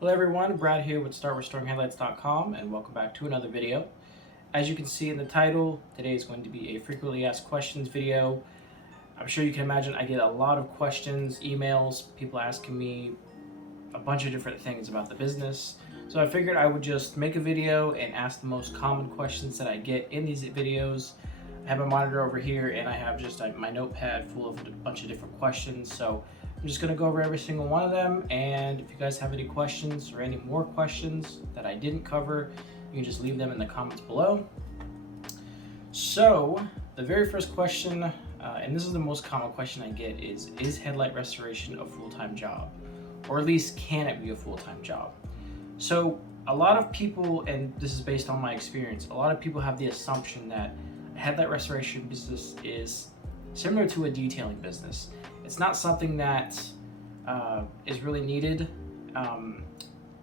Hello everyone, Brad here with StartRestoringHeadlights.com and welcome back to another video. As you can see in the title, today is going to be a frequently asked questions video. I'm sure you can imagine I get a lot of questions, emails, people asking me a bunch of different things about the business. So I figured I would just make a video and ask the most common questions that I get in these videos. I have a monitor over here and I have just my notepad full of a bunch of different questions. So I'm just going to go over every single one of them, and if you guys have any questions or any more questions that I didn't cover, you can just leave them in the comments below. So the very first question, and this is the most common question I get, is headlight restoration a full-time job? Or at least can it be a full-time job? So a lot of people, and this is based on my experience, a lot of people have the assumption that a headlight restoration business is similar to a detailing business. It's not something that is really needed.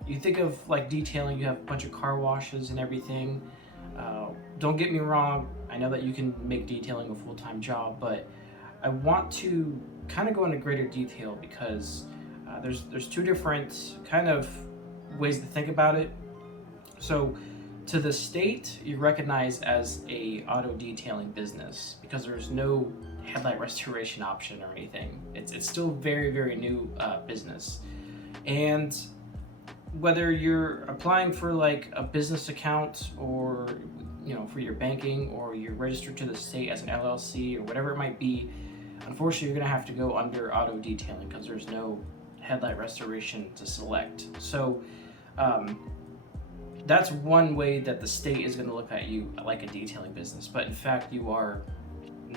You think of like detailing, you have a bunch of car washes and everything. Don't get me wrong, I know that you can make detailing a full-time job, but I want to kind of go into greater detail because there's two different kind of ways to think about it. So to the state, you're recognized as a auto detailing business because there's no headlight restoration option or anything. It's still very, very new business. And whether you're applying for like a business account or for your banking, or you're registered to the state as an LLC or whatever it might be, unfortunately you're gonna have to go under auto detailing because there's no headlight restoration to select. So that's one way that the state is going to look at you like a detailing business, but in fact you are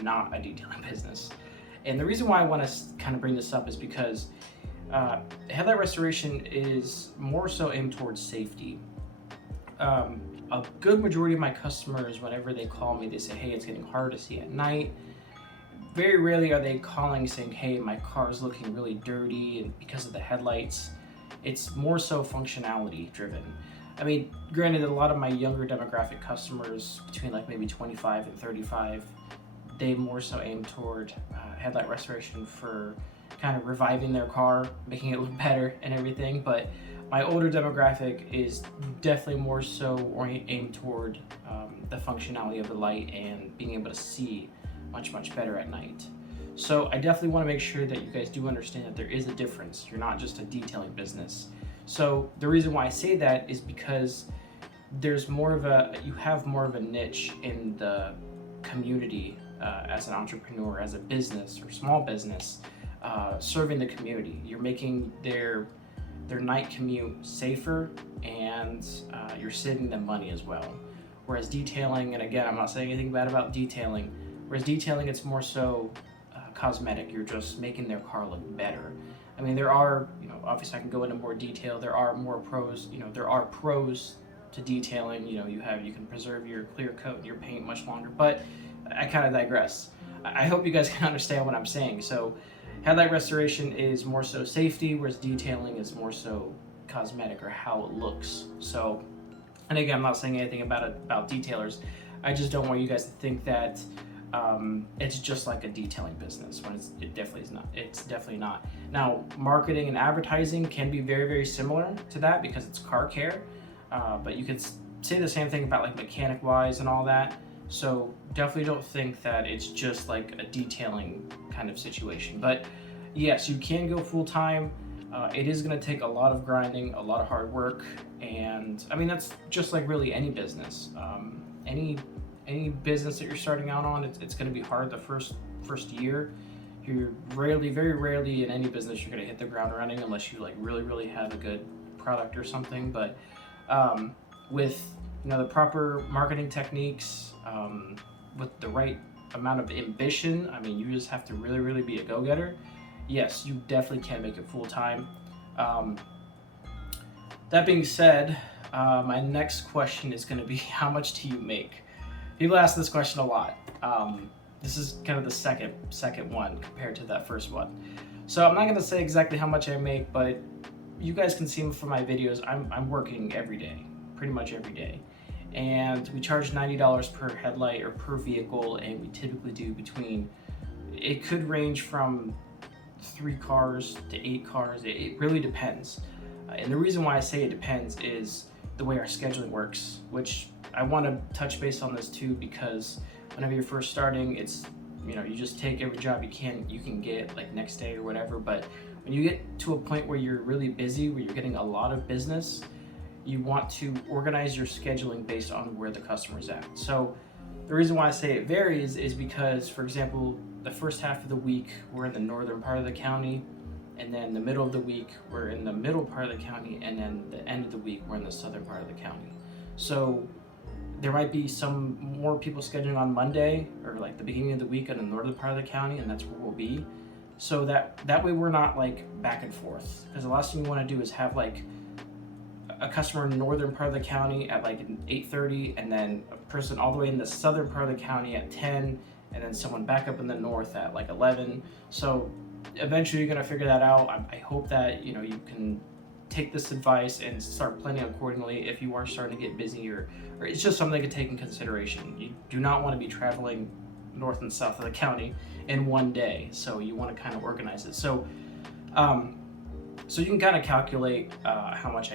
not a detailing business. And the reason why I want to kind of bring this up is because headlight restoration is more so aimed towards safety. A good majority of my customers, whenever they call me, they say, hey, it's getting hard to see at night. Very rarely are they calling saying, hey, my car is looking really dirty and because of the headlights. It's more so functionality driven. I mean, granted, a lot of my younger demographic customers, between like maybe 25 and 35, they more so aim toward headlight restoration for kind of reviving their car, making it look better and everything. But my older demographic is definitely more so aimed toward the functionality of the light and being able to see much, much better at night. So I definitely want to make sure that you guys do understand that there is a difference. You're not just a detailing business. So the reason why I say that is because you have more of a niche in the community as an entrepreneur, as a business or small business, serving the community. You're making their night commute safer, and you're saving them money as well. Whereas detailing, and again, I'm not saying anything bad about detailing, whereas detailing, it's more so cosmetic. You're just making their car look better. I mean, there are, obviously I can go into more detail. There are more pros, there are pros to detailing. You can preserve your clear coat and your paint much longer, but I kind of digress. I hope you guys can understand what I'm saying. So headlight restoration is more so safety, whereas detailing is more so cosmetic or how it looks. So, and again, I'm not saying anything about detailers. I just don't want you guys to think that it's just like a detailing business when it definitely is not. It's definitely not. Now, marketing and advertising can be very, very similar to that because it's car care, but you could say the same thing about like mechanic wise and all that. So definitely don't think that it's just like a detailing kind of situation. But yes, you can go full time. It is going to take a lot of grinding, a lot of hard work, and I mean that's just like really any business. Any business that you're starting out on, it's going to be hard the first year. You're very rarely in any business you're going to hit the ground running unless you like really have a good product or something. But with the proper marketing techniques, with the right amount of ambition, I mean, you just have to really be a go-getter. Yes, you definitely can make it full time. That being said, my next question is going to be, how much do you make? People ask this question a lot. This is kind of the second one compared to that first one. So I'm not going to say exactly how much I make, but you guys can see from my videos, I'm working every day, pretty much every day. And we charge $90 per headlight or per vehicle, and we typically do it could range from 3 cars to 8 cars. It really depends. And the reason why I say it depends is the way our scheduling works, which I want to touch base on this too, because whenever you're first starting, it's, you just take every job you can get, like next day or whatever. But when you get to a point where you're really busy, where you're getting a lot of business, you want to organize your scheduling based on where the customer's at. So the reason why I say it varies is because, for example, the first half of the week we're in the northern part of the county, and then the middle of the week we're in the middle part of the county, and then the end of the week we're in the southern part of the county. So there might be some more people scheduling on Monday, or like the beginning of the week in the northern part of the county, and that's where we'll be. So that way we're not like back and forth, because the last thing you want to do is have like a customer in the northern part of the county at like 8:30, and then a person all the way in the southern part of the county at 10, and then someone back up in the north at like 11. So eventually you're going to figure that out. I hope that you can take this advice and start planning accordingly if you are starting to get busy, or it's just something to take in consideration. You do not want to be traveling north and south of the county in one day, so you want to kind of organize it. So you can kind of calculate how much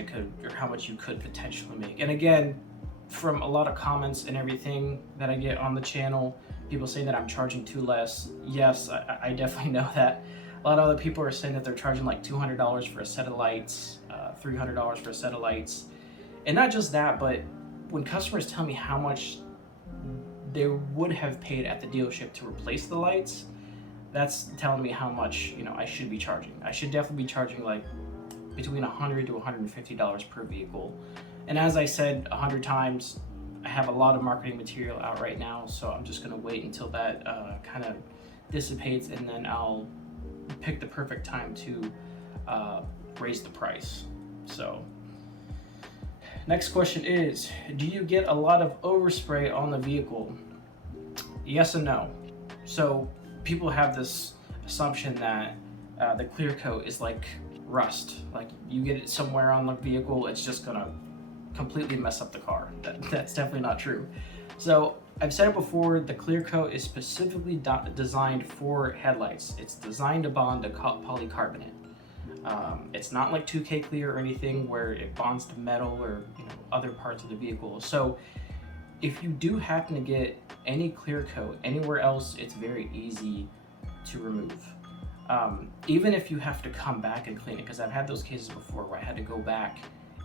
you could potentially make. And again, from a lot of comments and everything that I get on the channel, people saying that I'm charging too less. Yes, I definitely know that. A lot of other people are saying that they're charging like $200 for a set of lights, $300 for a set of lights. And not just that, but when customers tell me how much they would have paid at the dealership to replace the lights, that's telling me how much I should be charging. I should definitely be charging like between $100 to $150 per vehicle. And as I said 100 times, I have a lot of marketing material out right now, so I'm just gonna wait until that kind of dissipates, and then I'll pick the perfect time to raise the price. So next question is, do you get a lot of overspray on the vehicle? Yes and no. So people have this assumption that the clear coat is like rust. Like you get it somewhere on the vehicle, it's just gonna completely mess up the car. That's definitely not true. So I've said it before, the clear coat is specifically designed for headlights. It's designed to bond to polycarbonate. It's not like 2K clear or anything where it bonds to metal or other parts of the vehicle. So if you do happen to get any clear coat anywhere else, it's very easy to remove. Even if you have to come back and clean it, because I've had those cases before where I had to go back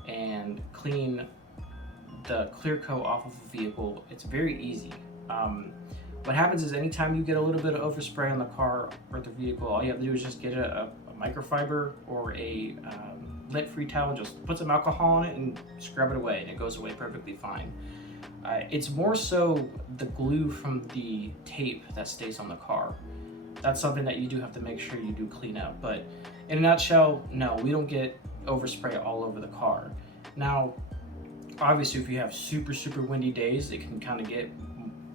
and clean the clear coat off of a vehicle. It's very easy. What happens is anytime you get a little bit of overspray on the car or the vehicle, all you have to do is just get a microfiber or a lint-free towel, just put some alcohol on it and scrub it away, and it goes away perfectly fine. It's more so the glue from the tape that stays on the car. That's something that you do have to make sure you do clean up. But in a nutshell, no, we don't get overspray all over the car. Now, obviously, if you have super, super windy days, it can kind of get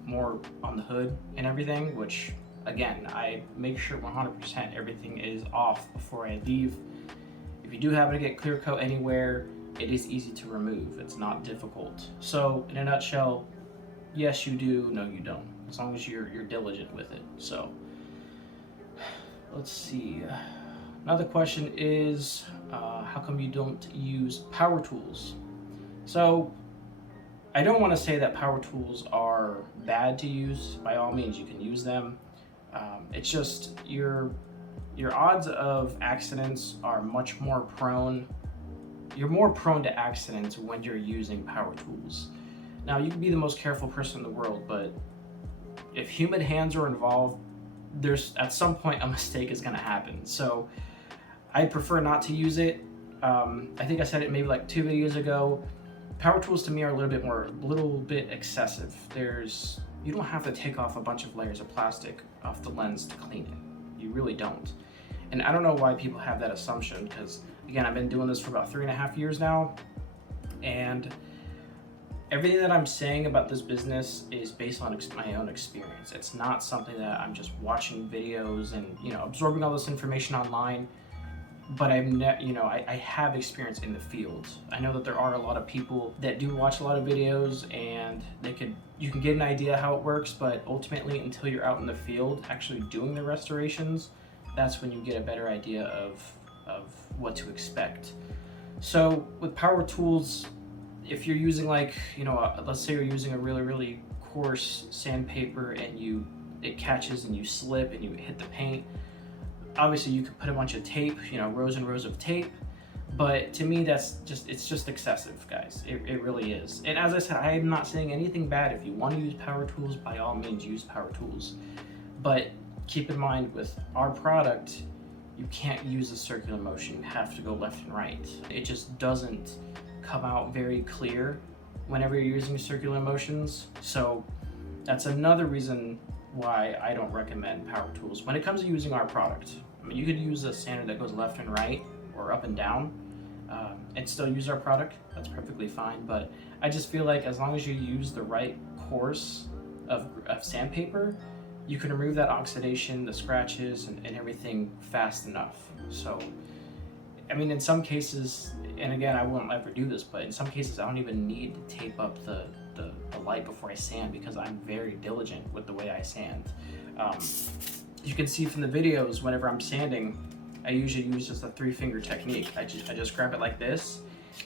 more on the hood and everything, which, again, I make sure 100% everything is off before I leave. If you do happen to get clear coat anywhere, it is easy to remove. It's not difficult. So, in a nutshell, yes, you do, no, you don't, as long as you're diligent with it. So, let's see. Another question is, how come you don't use power tools? So I don't want to say that power tools are bad to use. By all means, you can use them. It's just your odds of accidents are much more prone. You're more prone to accidents when you're using power tools. Now, you can be the most careful person in the world, but if human hands are involved, there's at some point a mistake is going to happen. So I prefer not to use it. I think I said it maybe like 2 videos ago. Power tools to me are a little bit excessive. You don't have to take off a bunch of layers of plastic off the lens to clean it. You really don't. And I don't know why people have that assumption, because again, I've been doing this for about 3.5 years now, and everything that I'm saying about this business is based on my own experience. It's not something that I'm just watching videos and absorbing all this information online. But I have experience in the field. I know that there are a lot of people that do watch a lot of videos, and you can get an idea how it works, but ultimately, until you're out in the field actually doing the restorations, that's when you get a better idea of what to expect. So with power tools, if you're using like, let's say you're using a really coarse sandpaper and it catches and you slip and you hit the paint, obviously you could put a bunch of tape, rows and rows of tape. But to me, it's just excessive, guys. It really is. And as I said, I am not saying anything bad. If you want to use power tools, by all means, use power tools. But keep in mind, with our product, you can't use a circular motion. You have to go left and right. It just doesn't come out very clear whenever you're using circular motions. So that's another reason why I don't recommend power tools when it comes to using our product. I mean, you could use a sander that goes left and right or up and down, and still use our product. That's perfectly fine. But I just feel like as long as you use the right course of sandpaper, you can remove that oxidation, the scratches, and everything fast enough. So, I mean, in some cases, and again, I won't ever do this, but in some cases, I don't even need to tape up the light before I sand, because I'm very diligent with the way I sand. You can see from the videos, whenever I'm sanding, I usually use just a 3-finger technique. I just grab it like this,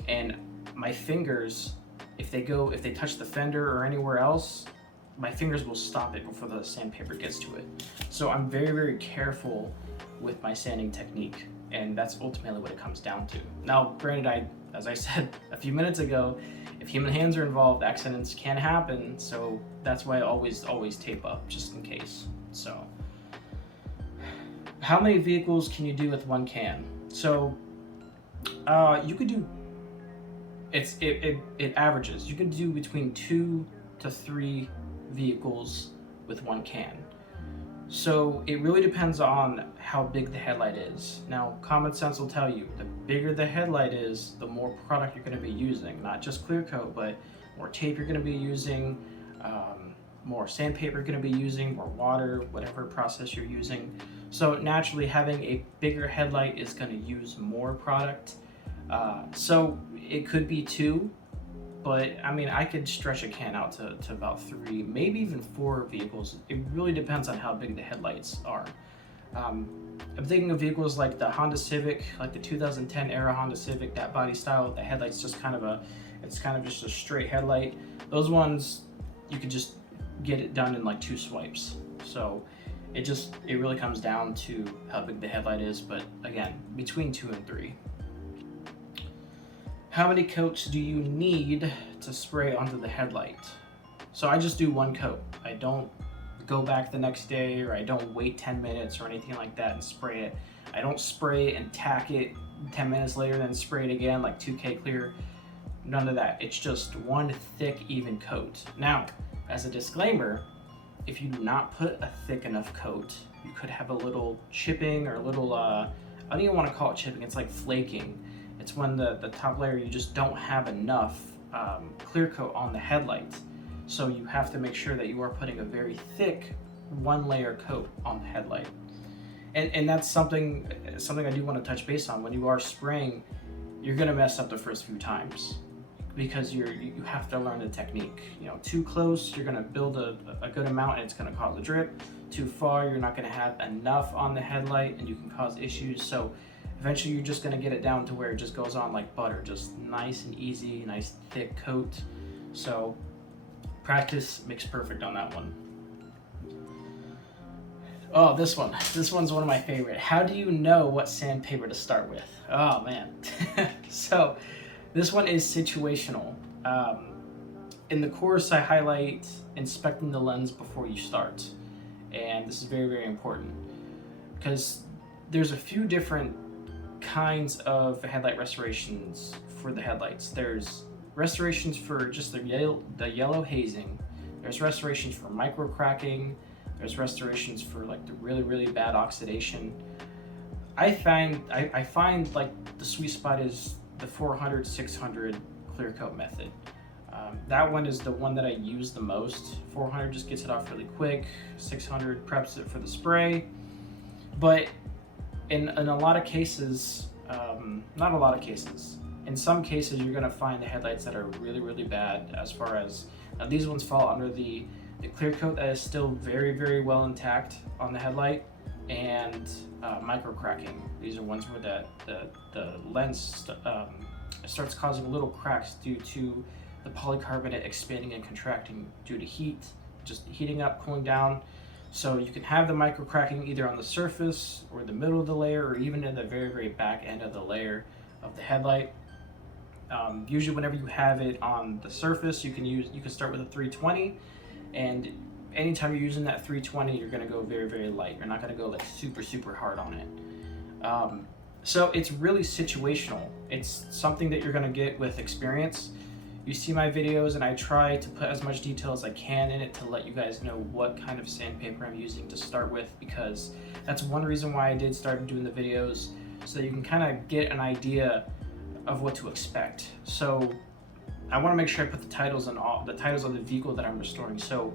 and my fingers, if they touch the fender or anywhere else, my fingers will stop it before the sandpaper gets to it. So I'm very careful with my sanding technique, and that's ultimately what it comes down to. Now, granted, as I said a few minutes ago, if human hands are involved, accidents can happen, so that's why I always tape up, just in case. So, how many vehicles can you do with one can? So, you could do, it averages. You can do between 2 to 3 vehicles with one can. So it really depends on how big the headlight is. Now, common sense will tell you, the bigger the headlight is, the more product you're going to be using. Not just clear coat, but more tape you're going to be using, more sandpaper you're going to be using, more water, whatever process you're using. So naturally, having a bigger headlight is going to use more product. So it could be 2, but I mean, I could stretch a can out to about 3, maybe even 4 vehicles. It really depends on how big the headlights are. I'm thinking of vehicles like the Honda Civic, like the 2010 era Honda Civic, that body style. The headlight's just kind of just a straight headlight. Those ones, you could just get it done in like 2 swipes. So it really comes down to how big the headlight is, but again, between 2 and 3. How many coats do you need to spray onto the headlight? So I just do 1 coat. I don't go back the next day, or I don't wait 10 minutes or anything like that and spray it. I don't spray and tack it 10 minutes later, then spray it again like 2K clear. None of that. It's just 1 thick, even coat. Now, as a disclaimer, if you do not put a thick enough coat, you could have a little chipping or a little, I don't even want to call it chipping, it's like flaking. It's when the top layer, you just don't have enough clear coat on the headlight. So you have to make sure that you are putting a very thick 1-layer coat on the headlight. And that's something I do want to touch base on. When you are spraying, you're gonna mess up the first few times, because you have to learn the technique. Too close, you're gonna build a good amount and it's gonna cause a drip. Too far, you're not gonna have enough on the headlight and you can cause issues. So eventually you're just gonna get it down to where it just goes on like butter, just nice and easy, nice thick coat. So practice makes perfect on that one. Oh, this one's one of my favorite. How do you know what sandpaper to start with? Oh man. So this one is situational. In the course, I highlight inspecting the lens before you start. And this is very important, because there's a few different kinds of headlight restorations for the headlights. There's restorations for just the yellow hazing. There's restorations for micro cracking. There's restorations for like the really bad oxidation. I find like the sweet spot is the 400-600 clear coat method. That one is the one that I use the most. 400 just gets it off really quick. 600 preps it for the spray. But in a lot of cases, not a lot of cases, in some cases you're gonna find the headlights that are really bad. As far as, now these ones fall under the clear coat that is still very well intact on the headlight, and micro cracking. These are ones where the lens it starts causing little cracks due to the polycarbonate expanding and contracting due to heat, just heating up, cooling down. So you can have the micro cracking either on the surface or the middle of the layer, or even in the very, very back end of the layer of the headlight. Usually whenever you have it on the surface, you can start with a 320, and anytime you're using that 320, you're going to go very, very light. You're not going to go like super, super hard on it. So it's really situational. It's something that you're going to get with experience. You see my videos and I try to put as much detail as I can in it to let you guys know what kind of sandpaper I'm using to start with, because that's one reason why I did start doing the videos, so that you can kind of get an idea of what to expect. So I want to make sure I put the titles on the vehicle that I'm restoring. So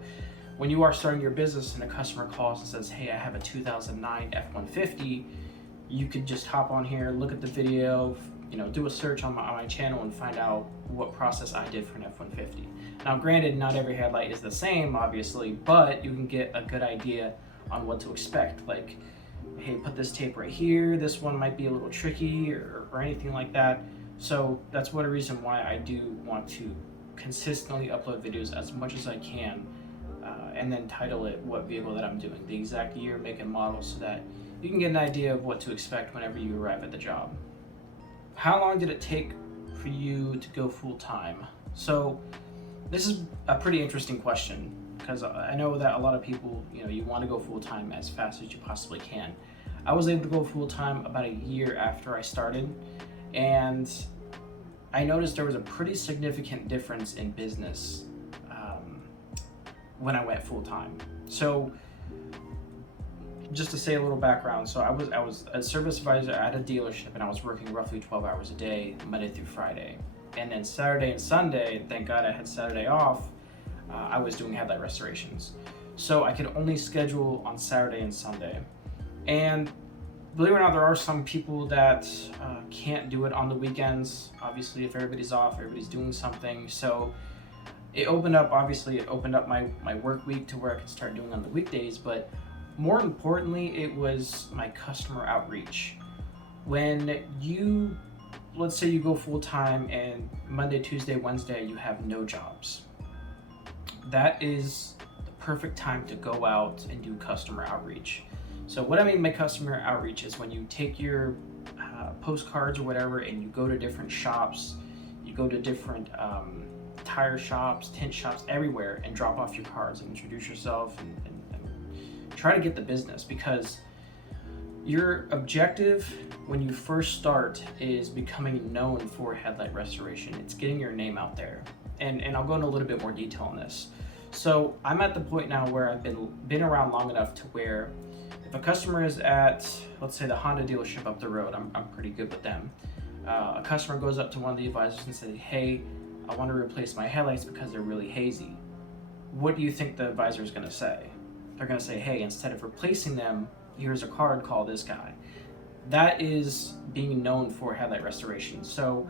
when you are starting your business and a customer calls and says, hey, I have a 2009 F-150, you could just hop on here, look at the video, do a search on my channel and find out what process I did for an F-150. Now granted, not every headlight is the same, obviously, but you can get a good idea on what to expect. Like, hey, put this tape right here, this one might be a little tricky, or anything like that. So that's one reason why I do want to consistently upload videos as much as I can, and then title it what vehicle that I'm doing, the exact year, make, and model, so that you can get an idea of what to expect whenever you arrive at the job. How long did it take for you to go full-time? So this is a pretty interesting question, because I know that a lot of people, you want to go full-time as fast as you possibly can. I was able to go full-time about a year after I started, and I noticed there was a pretty significant difference in business when I went full-time. So just to say a little background, so I was a service advisor at a dealership, and I was working roughly 12 hours a day, Monday through Friday. And then Saturday and Sunday, thank God I had Saturday off, I was doing headlight restorations. So I could only schedule on Saturday and Sunday. And believe it or not, there are some people that can't do it on the weekends. Obviously, if everybody's off, everybody's doing something. So it opened up my work week to where I could start doing on the weekdays, but more importantly, it was my customer outreach. When let's say you go full-time and Monday, Tuesday, Wednesday, you have no jobs. That is the perfect time to go out and do customer outreach. So what I mean by customer outreach is when you take your postcards or whatever, and you go to different shops, you go to different tire shops, tint shops, everywhere, and drop off your cards and introduce yourself and try to get the business, because your objective when you first start is becoming known for headlight restoration. It's getting your name out there, and I'll go into a little bit more detail on this. So I'm at the point now where I've been around long enough to where if a customer is at, let's say, the Honda dealership up the road, I'm pretty good with them. A customer goes up to one of the advisors and says, hey, I want to replace my headlights because they're really hazy. What do you think the advisor is going to say? They're going to say, hey, instead of replacing them, here's a card, call this guy. That is being known for headlight restoration. So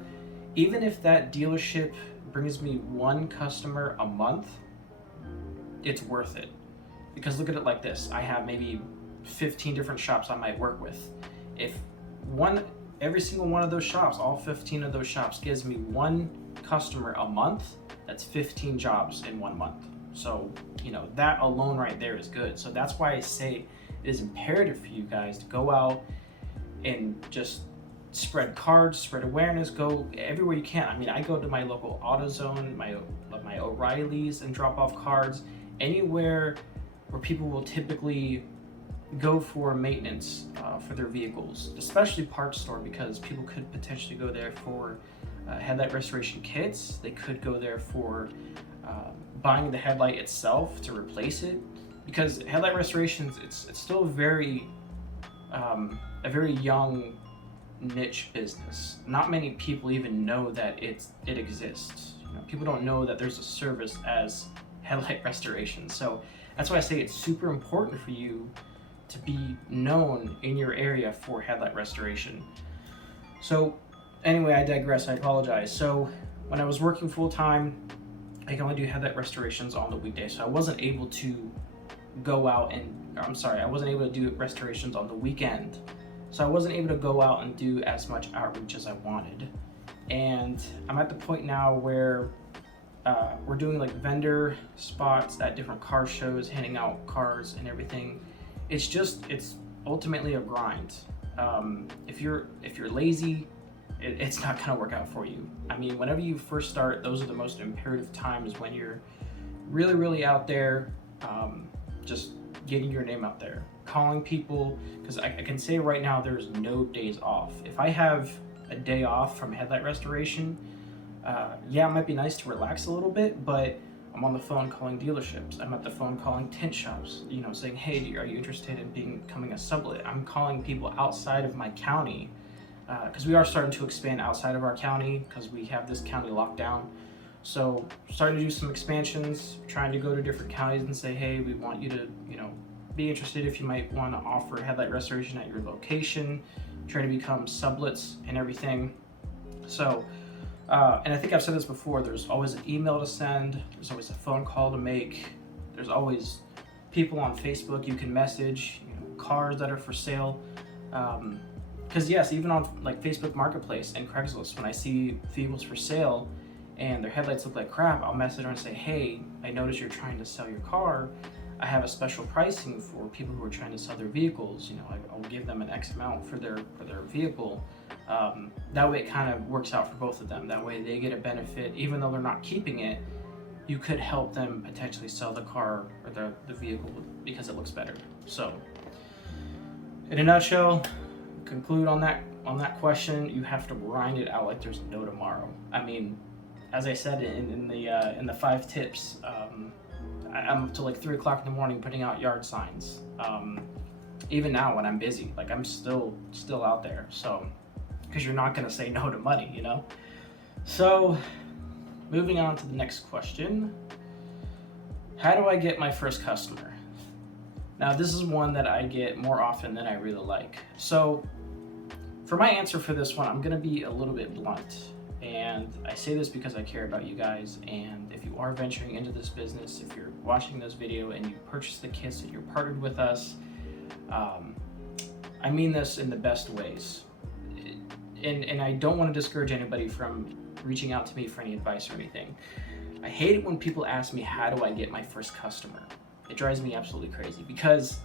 even if that dealership brings me one customer a month, it's worth it. Because look at it like this. I have maybe 15 different shops I might work with. If every single one of those shops, all 15 of those shops, gives me one customer a month, that's 15 jobs in 1 month. So, that alone right there is good. So that's why I say it is imperative for you guys to go out and just spread cards, spread awareness, go everywhere you can. I mean, I go to my local AutoZone, my O'Reilly's, and drop off cards anywhere where people will typically go for maintenance for their vehicles, especially parts store, because people could potentially go there for headlight restoration kits. They could go there for buying the headlight itself to replace it, because headlight restorations, it's still a very young niche business. Not many people even know that it exists. People don't know that there's a service as headlight restoration. So that's why I say it's super important for you to be known in your area for headlight restoration. So anyway, I digress, I apologize. So when I was working full-time, I can only do headlight restorations on the weekday. So I wasn't able to I wasn't able to do restorations on the weekend. So I wasn't able to go out and do as much outreach as I wanted. And I'm at the point now where we're doing like vendor spots at different car shows, handing out cars and everything. It's ultimately a grind. If you're lazy, it's not gonna work out for you. I mean, whenever you first start, those are the most imperative times when you're really out there, just getting your name out there, calling people. Because I can say right now, there's no days off. If I have a day off from Headlight Restoration, yeah, it might be nice to relax a little bit, but I'm on the phone calling dealerships. I'm at the phone calling tint shops, saying, hey, are you interested in becoming a sublet? I'm calling people outside of my county, because we are starting to expand outside of our county because we have this county locked down. So starting to do some expansions, trying to go to different counties and say, hey, we want you to, be interested if you might want to offer headlight restoration at your location, trying to become sublets and everything. So, and I think I've said this before, there's always an email to send, there's always a phone call to make, there's always people on Facebook you can message, cars that are for sale. Because yes, even on like Facebook Marketplace and Craigslist, when I see vehicles for sale and their headlights look like crap, I'll message her and say, hey, I noticed you're trying to sell your car. I have a special pricing for people who are trying to sell their vehicles. I'll give them an X amount for their vehicle. That way it kind of works out for both of them. That way they get a benefit, even though they're not keeping it. You could help them potentially sell the car or the vehicle because it looks better. So, in a nutshell, conclude on that question, you have to grind it out like there's no tomorrow. I mean, as I said in the 5 tips, I'm up to like 3 o'clock in the morning putting out yard signs. Even now when I'm busy, like I'm still out there. So, because you're not gonna say no to money, So, moving on to the next question. How do I get my first customer? Now, this is one that I get more often than I really like. So, for my answer for this one, I'm gonna be a little bit blunt. And I say this because I care about you guys, and if you are venturing into this business, if you're watching this video and you purchase the kits and you're partnered with us, I mean this in the best ways. And I don't want to discourage anybody from reaching out to me for any advice or anything. I hate it when people ask me, how do I get my first customer? It drives me absolutely crazy, because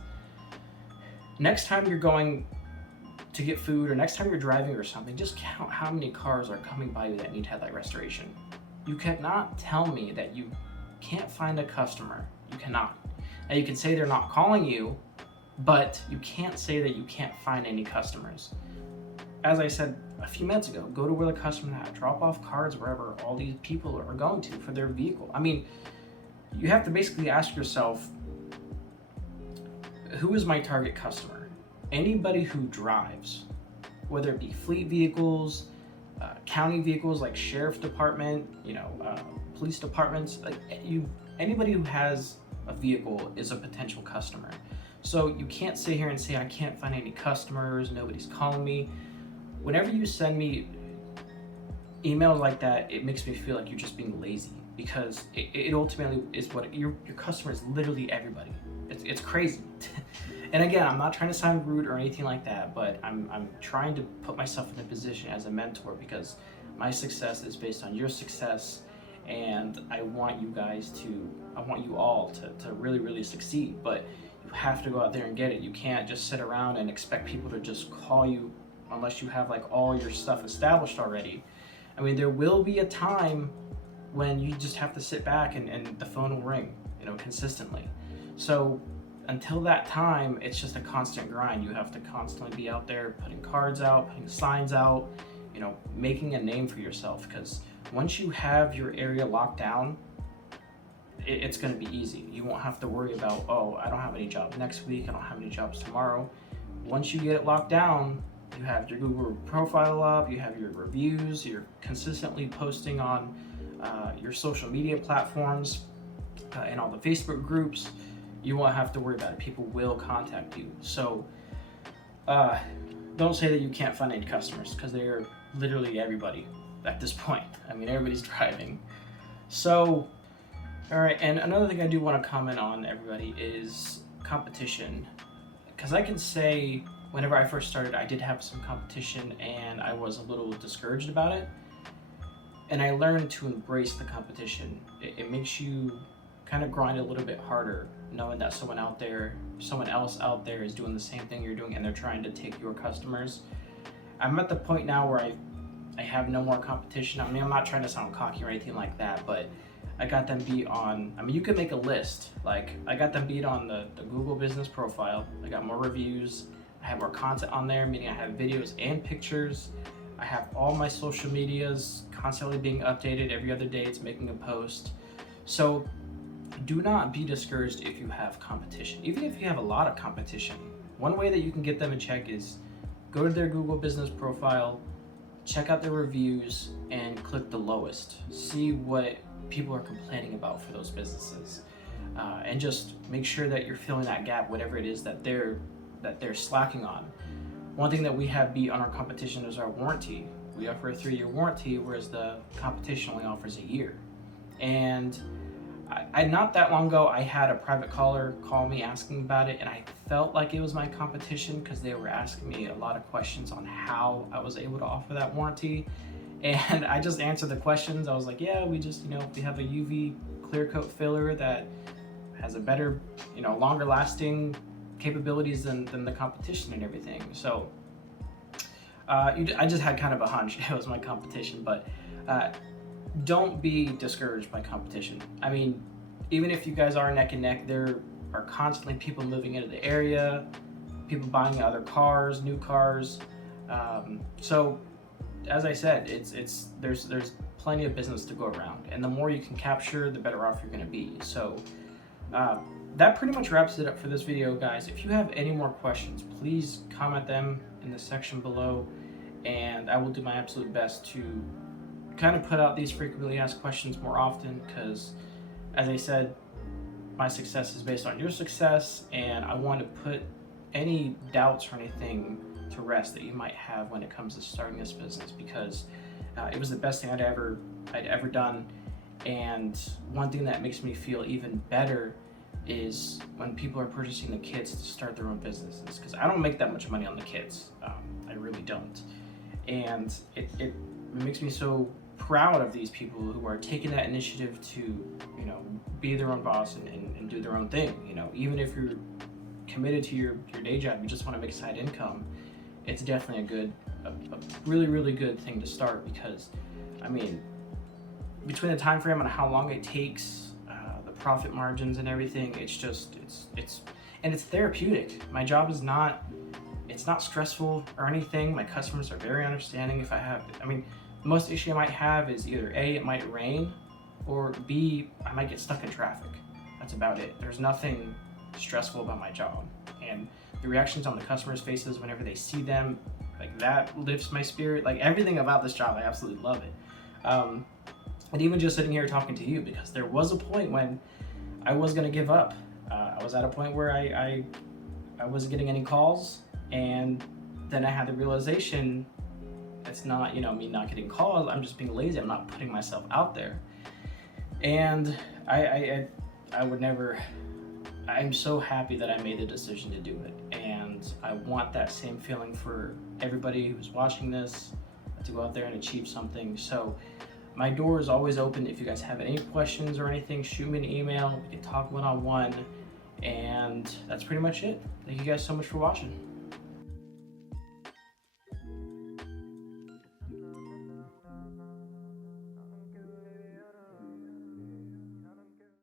next time you're going to get food, or next time you're driving or something, just count how many cars are coming by you that need headlight restoration. You cannot tell me that you can't find a customer. You cannot. Now you can say they're not calling you, but you can't say that you can't find any customers. As I said a few minutes ago, go to where the customer at, drop off cards wherever all these people are going to for their vehicle. I mean, you have to basically ask yourself, who is my target customer? Anybody who drives, whether it be fleet vehicles, county vehicles like sheriff department, police departments, anybody who has a vehicle is a potential customer. So you can't sit here and say, I can't find any customers, nobody's calling me. Whenever you send me emails like that, it makes me feel like you're just being lazy, because it ultimately is what your customer is literally everybody. It's crazy. And again, I'm not trying to sound rude or anything like that, but I'm trying to put myself in a position as a mentor, because my success is based on your success, and I want you all to really succeed. But you have to go out there and get it. You can't just sit around and expect people to just call you unless you have like all your stuff established already. I mean, there will be a time when you just have to sit back and the phone will ring, consistently. So until that time, it's just a constant grind. You have to constantly be out there putting cards out, putting signs out, making a name for yourself, because once you have your area locked down, it's going to be easy. You won't have to worry about, oh, I don't have any jobs next week, I don't have any jobs tomorrow. Once you get it locked down, you have your Google profile up, you have your reviews, you're consistently posting on your social media platforms and all the Facebook groups. You won't have to worry about it. People will contact you. So don't say that you can't find any customers, because they're literally everybody at this point. I mean, everybody's driving. So, all right, and another thing I do want to comment on, everybody, is competition. Because I can say, whenever I first started, I did have some competition and I was a little discouraged about it. And I learned to embrace the competition. It makes you kind of grind a little bit harder, knowing that someone else out there is doing the same thing you're doing, and they're trying to take your customers. I'm at the point now where I have no more competition. I mean, I'm not trying to sound cocky or anything like that, but I got them beat on, I mean, you could make a list. Like, I got them beat on the Google business profile. I got more reviews. I have more content on there, meaning I have videos and pictures. I have all my social medias constantly being updated. Every other day it's making a post. So do not be discouraged if you have competition. Even if you have a lot of competition, one way that you can get them in check is go to their Google business profile, check out their reviews, and click the lowest. See what people are complaining about for those businesses, and just make sure that you're filling that gap, whatever it is that they're slacking on. One thing that we have beat on our competition is our warranty. We offer a 3-year warranty, whereas the competition only offers a year. And I not that long ago, I had a private caller call me asking about it, and I felt like it was my competition because they were asking me a lot of questions on how I was able to offer that warranty. And I just answered the questions. I was like, yeah, we just, we have a UV clear coat filler that has a better, longer lasting capabilities than the competition and everything. So I just had kind of a hunch it was my competition, but don't be discouraged by competition. I mean, even if you guys are neck and neck, there are constantly people moving into the area, people buying other cars, new cars. So as I said, there's plenty of business to go around, and the more you can capture, the better off you're going to be. So that pretty much wraps it up for this video, guys. If you have any more questions, please comment them in the section below, and I will do my absolute best to kind of put out these frequently asked questions more often, because as I said, my success is based on your success, and I want to put any doubts or anything to rest that you might have when it comes to starting this business, because it was the best thing I'd ever done. And one thing that makes me feel even better is when people are purchasing the kits to start their own businesses, because I don't make that much money on the kits. I really don't. And it makes me so proud of these people who are taking that initiative to, be their own boss and do their own thing. Even if you're committed to your day job, you just want to make side income, it's definitely a really, really good thing to start, because, I mean, between the time frame and how long it takes, the profit margins and everything, it's therapeutic. My job is not stressful or anything. My customers are very understanding. The most issue I might have is either A, it might rain, or B, I might get stuck in traffic. That's about it. There's nothing stressful about my job. And the reactions on the customers' faces whenever they see them, like, that lifts my spirit. Like, everything about this job, I absolutely love it. And even just sitting here talking to you, because there was a point when I was gonna give up. I was at a point where I wasn't getting any calls, and then I had the realization it's not, me not getting calls, I'm just being lazy, I'm not putting myself out there. And I would never, I'm so happy that I made the decision to do it, and I want that same feeling for everybody who's watching this, to go out there and achieve something. So my door is always open. If you guys have any questions or anything, shoot me an email. We can talk one-on-one, and that's pretty much it. Thank you guys so much for watching.